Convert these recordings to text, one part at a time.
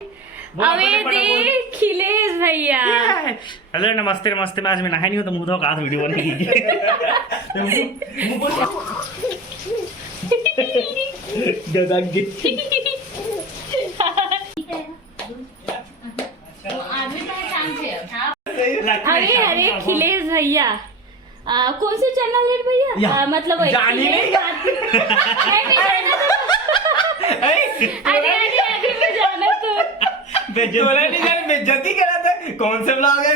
अबे देख खिलेश भैया। हेलो नमस्ते नमस्ते। मैं आज मैं नहाई नहीं हूँ तो मुँह धो का वीडियो बनेगी। अरे अरे खिलेश भैया कौन से चैनल है भैया? मतलब जानी नहीं अरे मैं जाना तो बेइज्जती करा था। कौन से ब्लॉग है?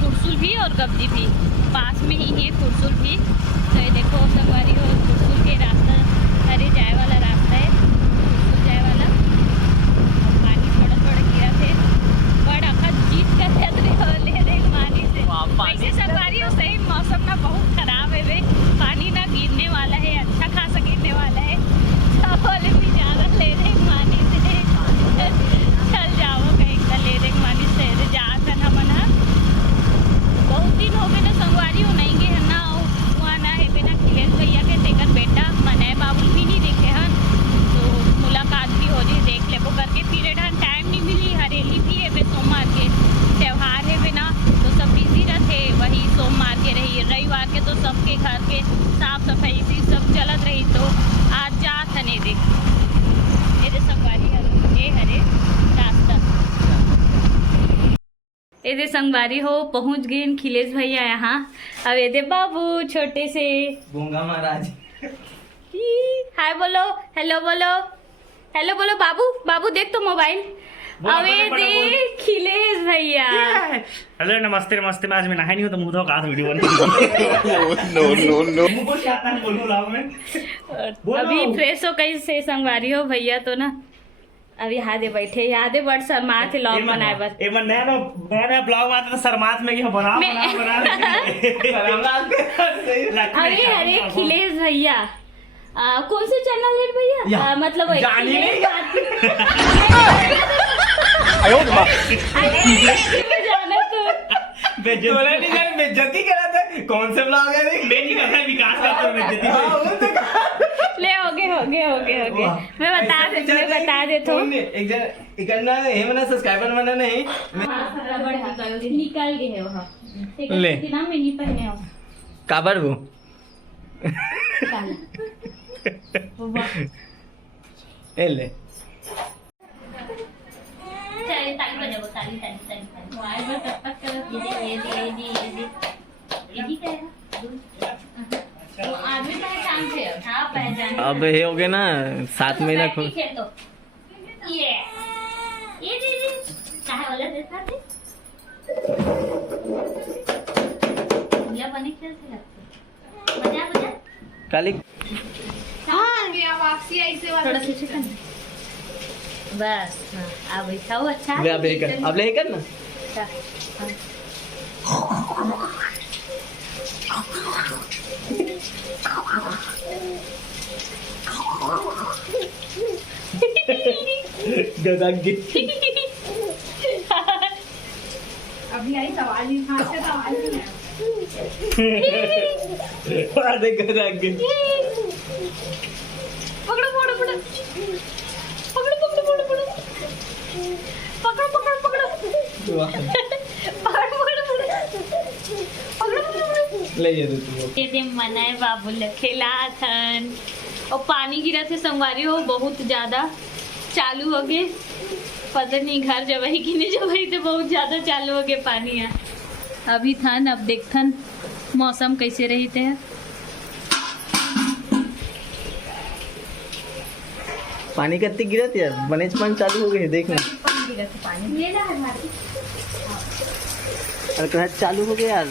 कुरसुल भी और गब्जी भी पास में ही है। कुरसुल भी तो ये देखो संगवारी और कुरसुल के रास्ता हरे जाए वाला रास्ता है। कुरसुल जाए वाला पानी थोड़ा थोड़ा गिरा थे बड़ा खत जीत कर ले रे पानी से वैसे संगवारी हो। सही मौसम ना बहुत खराब है वे। पानी ना गिरने वाला है, अच्छा खासा गिरने वाला है। चावल भी ज़्यादा ले रहे पानी से। चल जाओ कहीं का ले रहे पानी से जा कर ना मना बहुत दिन हो गए ना संगवारी हो नहीं गए है ना। वहाँ ना है बिना खिलेश भैया के तेकर बेटा मनाए बाबुल भी नहीं देखे हैं तो मुलाकात भी हो रही देख ले वो करके पीरियड है। टाइम नहीं मिली। हरेली भी है सोमवार के त्यौहार है बिना तो सब बिजी रहते। वही सोमवार के रही रविवार के तो सबके घर के साफ सफाई सी सब चलत रही तो आज जात है नहीं देख ये संगवारी हरे रास्ता ये संगवारी हो पहुंच गए खिलेश भैया यहाँ। अब ये बाबू छोटे से गूंगा महाराज हाय बोलो हेलो बोलो हेलो बोलो बाबू बाबू देख तो मोबाइल। अबे देख खिलेश भैया। हेलो नमस्ते नमस्ते। मैं आज मैं नहाई नहीं हूँ तो मुँह धो का वीडियो बनेगी। अभी फ्रेश हो कहीं से संगवारी हो भैया तो ना अभी यादे बैठे यादे बड़ शर्मात थे लॉग बनाए बस ए मन नया ब्लॉग में आता था शर्मात में कि बना अरे अरे खिलेश भैया कौन से चैनल है भैया? मतलब जानी नहीं जाना तो बेइज्जती करा था। कौन से ब्लॉग है? मैं नहीं करता विकास करता हूं बेइज्जती। ले हो गए मैं बता देता हूँ एक ना हे मना सब्सक्राइबर मना नहीं निकल गए हो ले कितना में नहीं पहने हो काबर वो ए ले ताली बजाओ ताली वाई पर टक करो ये क्या है तो आदमी पहचान से हां पहचान अब हे हो गए ना 7 महीना खो ये दीदी चाहे वाला देखा थे या बनी खेलते लगते बजा काली हां ये वापसी ऐसे वाला बस हां अब खाओ अच्छा ले अब ले कर ना अभी आई सवाल ही हाथ से सवाल ही है पकड़ो ले ये दे मनाए बाबुल खेला थन और पानी गिरा थे संगवारी हो बहुत ज्यादा चालू हो गए पता नहीं घर जब वही कि नहीं जब वही तो बहुत ज्यादा चालू हो गया पानी है अभी थन अब देखथन मौसम कैसे रही थे। पानी कत्ती गिरत यार बनेच पानी चालू हो गए देखना। अरे कहा चालू हो गया यार।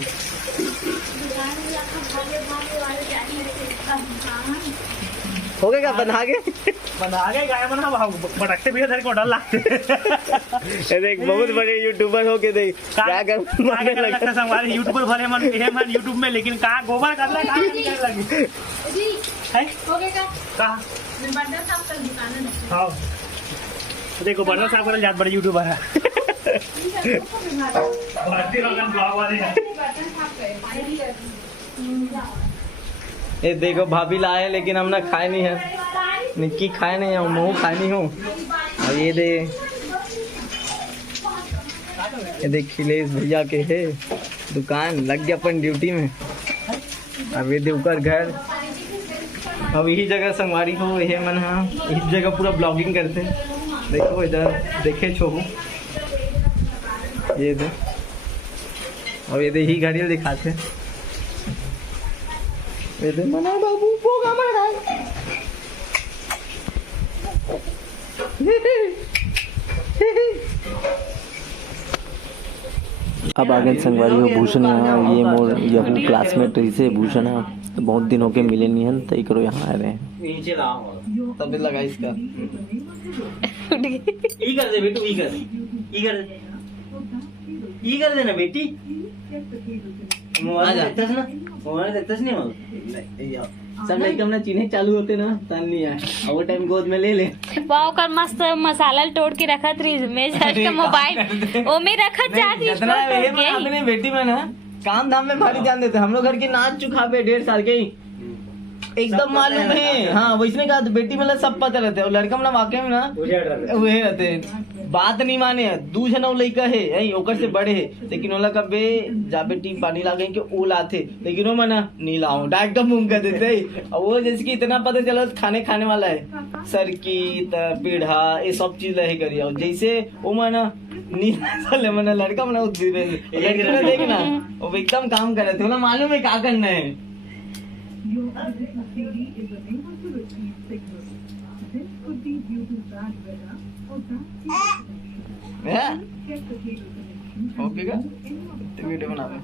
हो गया बना गए गाय बना भटकते भी इधर को डर लगते। देख बहुत बड़े यूट्यूबर हो के देख क्या कर मारने लगता है। हमारे यूट्यूबर भले मन यूट्यूब में लेकिन कहा गोबर कर लगे हाँ देखो बर्तन साफ कर जात बड़े यूट्यूबर है। ये देखो भाभी लाए लेकिन हमने खाए नहीं है। निक्की खाए नहीं है मैं खाए नहीं हूँ। और ये देख खिलेश भैया के है दुकान लग गया अपन ड्यूटी में। अब ये देवकर घर अब यही जगह संगवारी हो ये मन हाँ इस जगह पूरा ब्लॉगिंग करते हैं। देखो इधर देखे छोहू ये दे और ये दे ही घड़ियाल दिखाते ये दे मना बाबू बोगा मारा। अब आगे संगवारी हो भूषण यहाँ ये मोर यहू क्लासमेट रही से भूषण है तो बहुत दिन होके मिले नहीं है तय करो यहाँ आ रहे हैं नीचे लाओ तब लगा इसका ई कर दे बेटू ई कर देना बेटी मोबाइल देखता ना मोबाइल देखता नहीं मग सब लड़के हमने चीने चालू होते ना तन नहीं है और वो टाइम गोद में ले ले पाव कर मस्त मसाला तोड़ के रखा थी मैं जस्ट मोबाइल ओ में रखा जाती जितना अपने बेटी में ना काम धाम में भारी ध्यान देते हम लोग घर की नाच चुका पे 1.5 साल के ही एकदम मालूम है हाँ वैसने कहा बेटी मतलब सब पता रहते है और लड़का मतलब वाकई में ना वही रहते बात नहीं माने दू जन लड़का है ओकर से बड़े है लेकिन ओला कबे जा बेटी पानी लागे के ओ लाते लेकिन वो मना नहीं लाओ डायरेक्ट मुंह कर देते और वो जैसे कि इतना पता चला खाने वाला है सरकी पीढ़ा ये सब चीज रहे करिए और जैसे वो मना नहीं चले मना लड़का मना देखना वो एकदम काम कर रहे थे बोला मालूम है क्या करना है। ओके का वीडियो बना रहे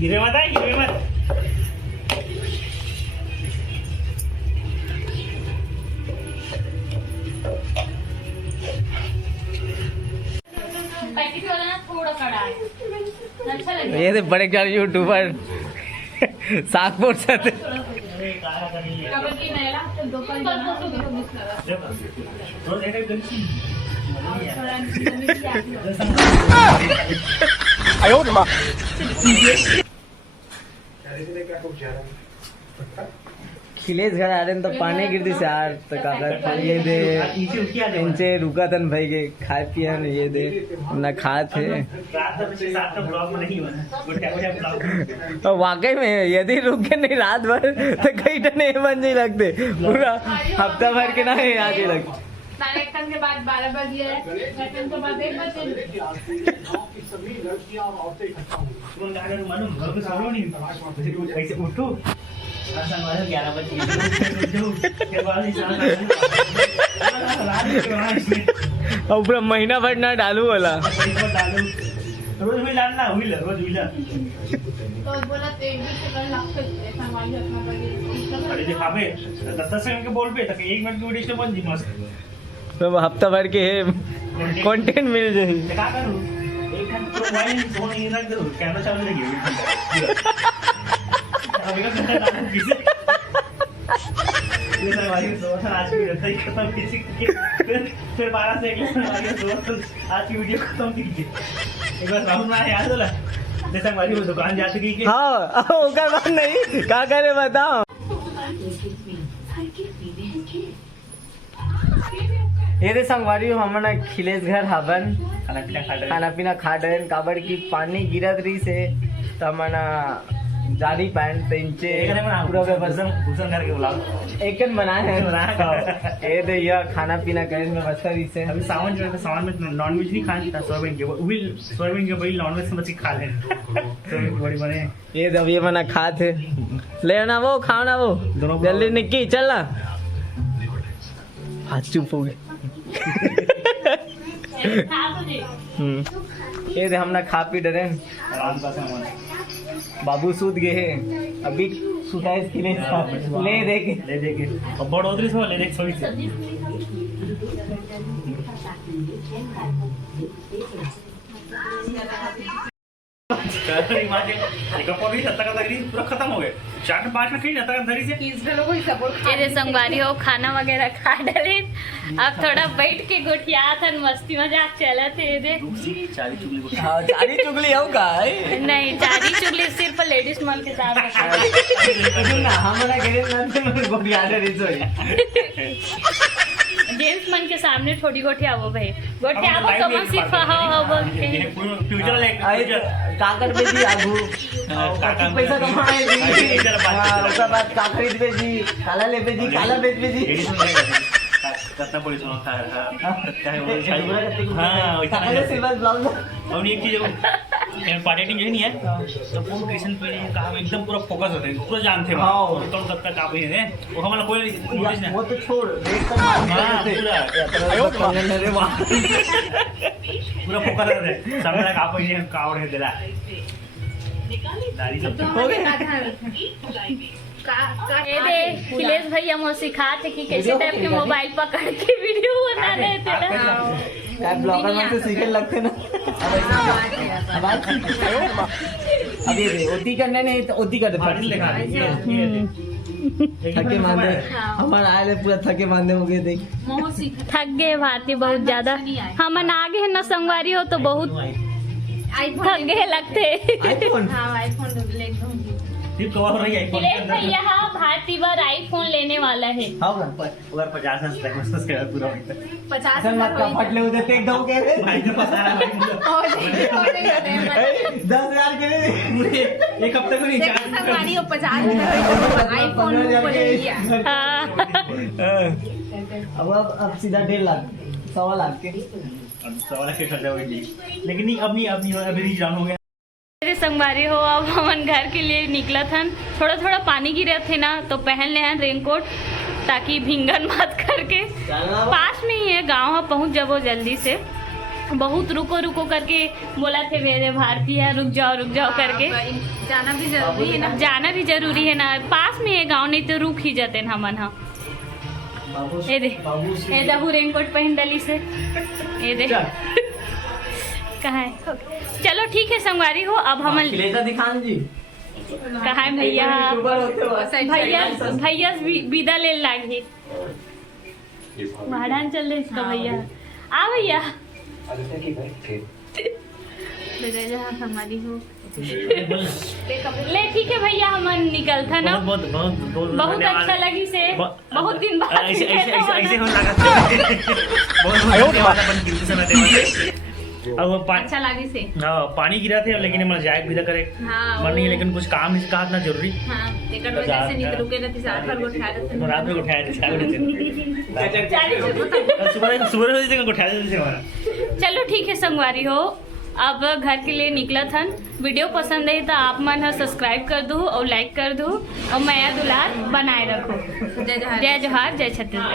गिरे मत गिरे मत ये तो बड़े सारे यूट्यूबर सागपुर से खिलेश घर आ रहे हैं तो पानी गिरती से यार तो काका ये दे इनसे रुका तन भाई के खाए पिया ये दे ना खाते वाकई में यदि रुक के नहीं रात भर तो कहीं तो नहीं बन नहीं लगते पूरा हफ्ता भर के ना आज ही लगते के बाद 12 बजे के बाद 1 बजे सभी लड़कियां और औरतें इकट्ठा हुई मालूम घर में सोलो नहीं कैसे उठो 11 बजे और पूरा महीना भर ना डालू वाला रोज भी डालना हुई रोज भी तो बोला तेल भी से लगता है संभाल अपना अरे दिखावे 10 सेकंड के बोल पे तक 1 मिनट की वीडियो बन जी मस्त तो हफ्ता भर के कंटेंट मिल जाए क्या करूं एक घंटा मोबाइल फोन ये रख दो कैमरा चालू रहेगी अभी का घंटा डालूं किसे ये हमारी दोस्त आज की रहता ही खत्म किसी फिर 12 से 1 हमारी दोस्त आज की वीडियो खत्म कीजिए एक बार राहुल ना याद होला जैसे हमारी वो दुकान जाती की हाँ ओकर बात नहीं क्या करे बताओ ये दे संगवारी हमन खिलेश घर हवन खाना पीना खा रहे खाना पीना खा डरन काबर की पानी गिरत रही से तो हमन जारी पैंट तिनचे पूरा व्यवस्था भूषण करके बुलाओ एकन बनाए हैं ये दे यह खाना पीना करे में व्यवस्था रही से अभी सावन जो है सावन में नॉन वेज नहीं खानी था सोयाबीन के बड़ी नॉन वेज समझ के खा ले सोयाबीन बड़ी बने ये दे अब ये मना खाते ले ना वो खाओ ना वो दोनों जल्दी निक्की चल ना हाथ चुप हो गए ये दे हमने खा पी डरे आराम का सामान बाबू सूत गए हैं अभी सुताइस के लिए ले देखे और बढ़ोतरी से ले देख सोई से पूरा खत्म हो गए 4-5 में कहीं जाता धरी से ये संगवारी हो खाना वगैरह खा डाले अब थोड़ा बैठ के गोठिया था मस्ती मजाक चला थे ये चारी चुगली को हाँ चारी चुगली हो का नहीं चारी चुगली सिर्फ लेडीज मॉल के साथ ना हमारा घरे ना गोटिया रही सोई जेंट्स मन के सामने थोड़ी गोठिया वो भाई गोठिया वो कम सिर्फ हो बोल के फ्यूचर काकर बेची आगू पैसा कमाए उसका बाद काकरीत बेची काला ले बेची काला बेच बेची कितना पुलिस वाला था हाँ काका सिल्वर ब्लाउज और एक चीज पार्टेटिंग जो नहीं है तो पूर्ण कृष्ण पे कहा एकदम पूरा फोकस होते हैं पूरा जानते हैं तो तब तक आप है वो हमारा कोई नॉलेज नहीं वो तो छोड़ देख कर पूरा फोकस रहते हैं सामने का आप ये कावड़ है दिला दाढ़ी सब हो गया ये दे खिलेश भैया मुझे सिखाते कि कैसे टाइप के मोबाइल पकड़ के वीडियो बना रहे थे ना ब्लॉगर में से सीखने लगते ना अब ये ओती करने नहीं तो ओती करते थके मांदे हमारा आए पूरा थके मांदे हो गए देख थक गए भारती बहुत ज्यादा हम आगे है ना संगवारी हो तो बहुत थक गए लगते आईफोन सिर्फ कवर हो रही है आईफोन खिलेश भैया भारती बार आईफोन लेने वाला है हाँ ना अगर 50 तक सब्सक्राइबर पूरा होता है 50 असल मत का फट ले उधर टेक डाउन के रे भाई के पास आ रहा है 10,000 के लिए पूरे एक हफ्ते को नहीं संगवारी हो 50 आईफोन ऊपर ले लिया अब सीधा 1.5 लाख 1.25 लाख के अब सवाल के खर्चा हो गई लेकिन नहीं अभी अभी जान हो गया संगवारी हो अब हम घर के लिए निकला था थोड़ा थोड़ा पानी गिरा थे ना तो पहन ले हैं रेनकोट ताकि भींगन मत करके पास में ही है गांव पहुंच जाओ जल्दी से बहुत रुको करके बोला थे मेरे भारतीय रुक जाओ करके जाना भी जरूरी है ना जाना भी जरूरी है ना पास में है गांव नहीं तो रुक ही जाते हैं हमन हाँ ये दे रेनकोट पहन डाली से ये दे कहाँ है चलो ठीक है संगवारी हो अब हम दिखान जी कहाँ है भैया विदा ले लागी भाड़ान चल रहे इसका भैया आ भैया संगवारी हो ले ठीक है भैया हम निकल था ना बहुत अच्छा लगी से बहुत दिन बाद ऐसे हो लगा अब अच्छा लगी से पानी गिरा थे लेकिन हमारा जाए विदा करे मन नहीं लेकिन कुछ काम नहीं कहा इतना जरूरी हाँ टिकट वजह से नहीं तो रुके रहती साथ भर उठाया रहते रात में उठाया थे 4 बजे सुबह उठाया थे हमारा चलो ठीक है संगवारी हो अब घर के लिए निकला था वीडियो पसंद है तो आप मन सब्सक्राइब कर दो और लाइक कर दो और माया दुलार बनाए रखो जय जोहार जय छत्तीसगढ़।